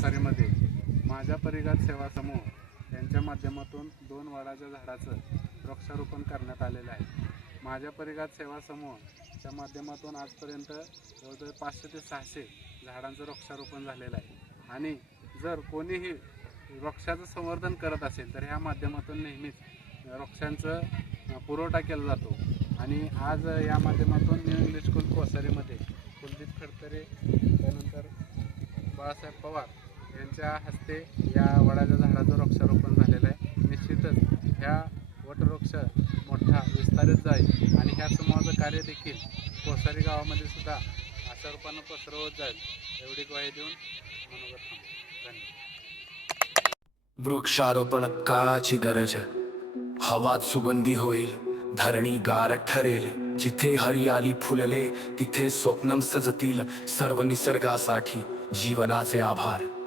कोसारीमध्ये माझ्या परिघात सेवा समूह यांच्या माध्यमातून दोन वडाच्या झाडाचं वृक्षारोपण करण्यात आलेलं आहे. माझ्या परिघात सेवा समूहच्या माध्यमातून आजपर्यंत जवळजवळ पाचशे ते सहाशे झाडांचं वृक्षारोपण झालेलं आहे. आणि जर कोणीही वृक्षाचं संवर्धन करत असेल तर ह्या माध्यमातून नेहमीच वृक्षांचं पुरवठा केला जातो. आणि आज या माध्यमातून न्यू इंग्लिश स्कूल कोसारीमध्ये कुलदीप खडतरे त्यानंतर बाळासाहेब पवार यांच्या हस्ते या वडाच्या झाडाचं वृक्षारोपण झालेलं आहे. निश्चितच ह्या वटवृक्ष मोठा विस्तारित जाईल आणि ह्या समूहाचं कार्य देखील कोसारी गावामध्ये सुद्धा अशा रूपानं पसरवत जाईल एवढी ग्वाही देऊन मनोगत धन्यवाद. वृक्षारोपण काळाची गरज? हवात सुगंधी होईल धरणी गार ठरेल. जिथे हरियाली फुलले तिथे स्वप्नम सजतील सर्व निसर्गासाठी जीवनाचे आभार.